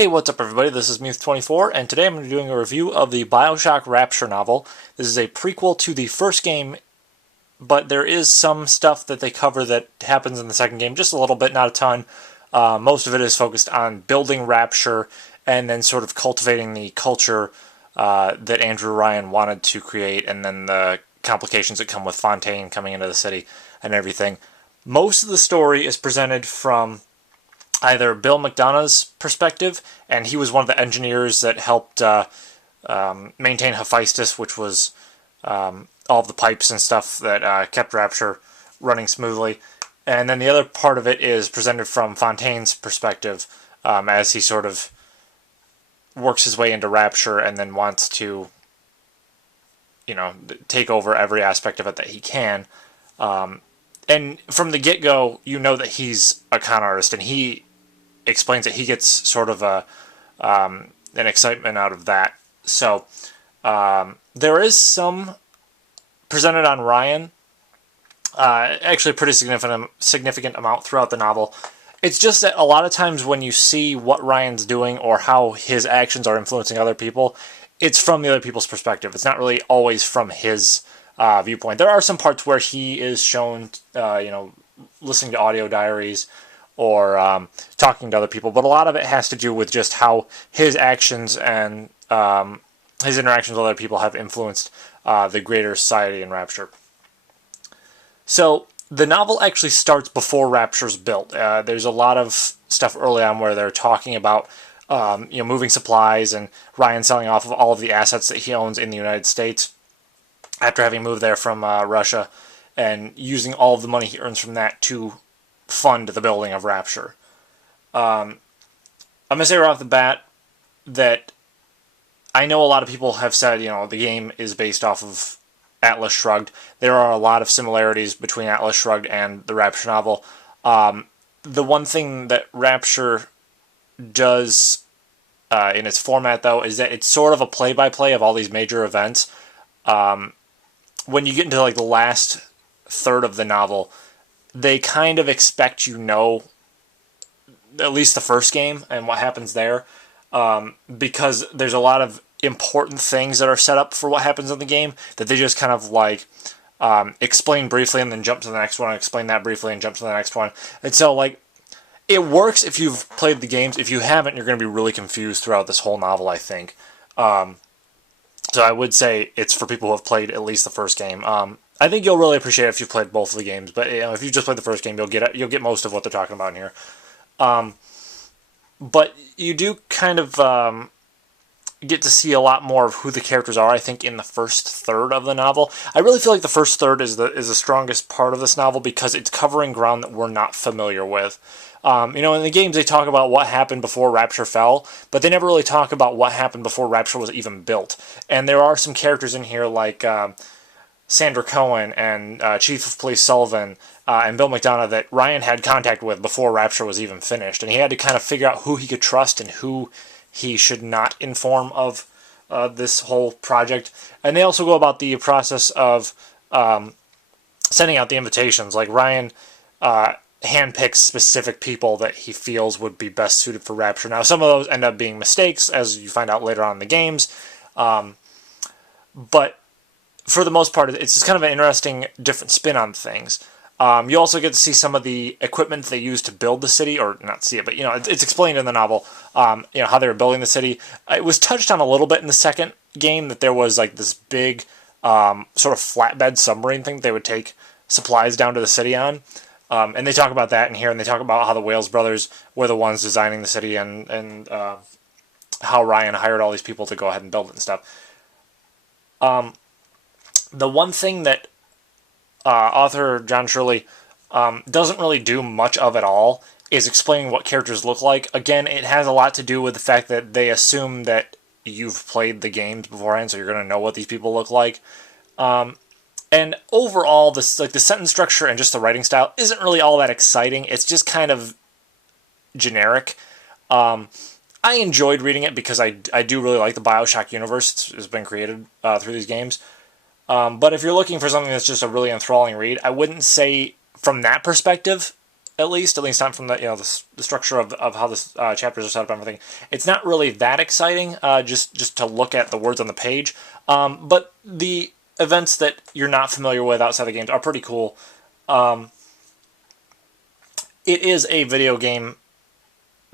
Hey, what's up everybody? This is Muth24, and today I'm going to be doing a review of the Bioshock Rapture novel. This is a prequel to the first game, but there is some stuff that they cover that happens in the second game, just a little bit, not a ton. Most of it is focused on building Rapture and then sort of cultivating the culture that Andrew Ryan wanted to create, and then the complications that come with Fontaine coming into the city and everything. Most of the story is presented from either Bill McDonough's perspective, and he was one of the engineers that helped maintain Hephaestus, which was all of the pipes and stuff that kept Rapture running smoothly. And then the other part of it is presented from Fontaine's perspective, as he sort of works his way into Rapture and then wants to, take over every aspect of it that he can. And from the get-go, you know that he's a con artist, and he explains that he gets sort of an excitement out of that. So there is some presented on Ryan, actually a pretty significant amount throughout the novel. It's just that a lot of times when you see what Ryan's doing or how his actions are influencing other people, it's from the other people's perspective. It's not really always from his viewpoint. There are some parts where he is shown, listening to audio diaries or talking to other people, but a lot of it has to do with just how his actions and his interactions with other people have influenced the greater society in Rapture. So the novel actually starts before Rapture's built. There's a lot of stuff early on where they're talking about moving supplies and Ryan selling off of all of the assets that he owns in the United States after having moved there from Russia, and using all of the money he earns from that to fund the building of Rapture. I'm going to say right off the bat that I know a lot of people have said, the game is based off of Atlas Shrugged. There are a lot of similarities between Atlas Shrugged and the Rapture novel. The one thing that Rapture does in its format, though, is that it's sort of a play-by-play of all these major events. When you get into the last third of the novel, they kind of expect at least the first game and what happens there, because there's a lot of important things that are set up for what happens in the game that they just kind of explain briefly and then jump to the next one, and explain that briefly and jump to the next one. And so it works if you've played the games. If you haven't, you're going to be really confused throughout this whole novel, I think. So I would say it's for people who have played at least the first game. I think you'll really appreciate it if you've played both of the games, but if you just played the first game, you'll get most of what they're talking about in here. But you do kind of get to see a lot more of who the characters are, I think, in the first third of the novel. I really feel like the first third is the strongest part of this novel because it's covering ground that we're not familiar with. In the games they talk about what happened before Rapture fell, but they never really talk about what happened before Rapture was even built. And there are some characters in here like Sandra Cohen and Chief of Police Sullivan and Bill McDonough that Ryan had contact with before Rapture was even finished. And he had to kind of figure out who he could trust and who he should not inform of this whole project. And they also go about the process of sending out the invitations. Like Ryan handpicks specific people that he feels would be best suited for Rapture. Now, some of those end up being mistakes, as you find out later on in the games. But for the most part, it's just kind of an interesting, different spin on things. You also get to see some of the equipment they used to build the city, or not see it, but it's explained in the novel. How they were building the city. It was touched on a little bit in the second game that there was this big sort of flatbed submarine thing that they would take supplies down to the city on. And they talk about that in here, and they talk about how the Wales brothers were the ones designing the city, and how Ryan hired all these people to go ahead and build it and stuff. The one thing that author John Shirley doesn't really do much of at all is explaining what characters look like. Again, it has a lot to do with the fact that they assume that you've played the games beforehand, so you're going to know what these people look like. And overall, the sentence structure and just the writing style isn't really all that exciting. It's just kind of generic. I enjoyed reading it because I do really like the Bioshock universe. It's been created through these games. But if you're looking for something that's just a really enthralling read, I wouldn't say from that perspective at least not from the the structure of how the chapters are set up and everything. It's not really that exciting, just to look at the words on the page. But the events that you're not familiar with outside the games are pretty cool. It is a video game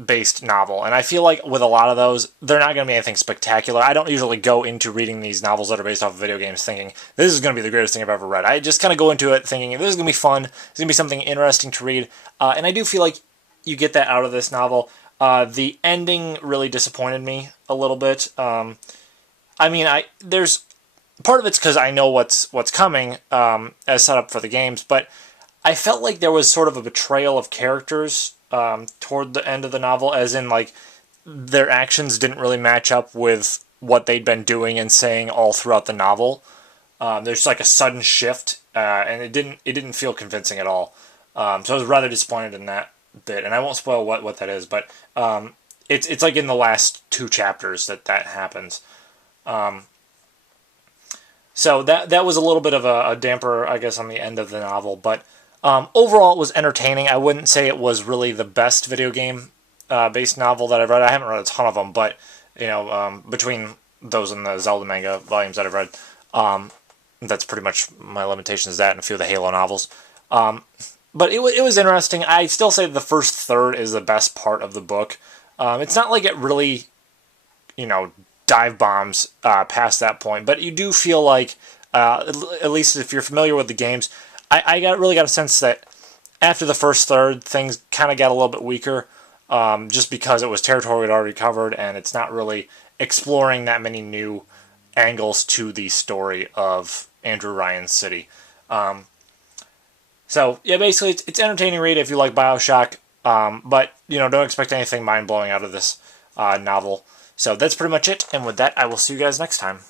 based novel, and I feel like with a lot of those, they're not going to be anything spectacular. I don't usually go into reading these novels that are based off of video games thinking this is going to be the greatest thing I've ever read. I just kind of go into it thinking this is going to be fun, it's going to be something interesting to read, and I do feel like you get that out of this novel. The ending really disappointed me a little bit. There's part of it's because I know what's coming as set up for the games, but I felt like there was sort of a betrayal of characters toward the end of the novel, as in like their actions didn't really match up with what they'd been doing and saying all throughout the novel. There's like a sudden shift, and it didn't feel convincing at all. So I was rather disappointed in that bit, and I won't spoil what that is, but it's like in the last 2 chapters that happens. So that was a little bit of a damper, I guess, on the end of the novel, but overall it was entertaining. I wouldn't say it was really the best video game based novel that I've read. I haven't read a ton of them, but between those and the Zelda manga volumes that I've read, that's pretty much my limitations is that and a few of the Halo novels. But it was interesting. I still say the first third is the best part of the book. It's not like it really, dive bombs past that point, but you do feel like, at least if you're familiar with the games, I really got a sense that after the first third, things kind of got a little bit weaker, just because it was territory we'd already covered, and it's not really exploring that many new angles to the story of Andrew Ryan's city. So yeah, basically it's entertaining read if you like Bioshock, but don't expect anything mind blowing out of this novel. So that's pretty much it, and with that, I will see you guys next time.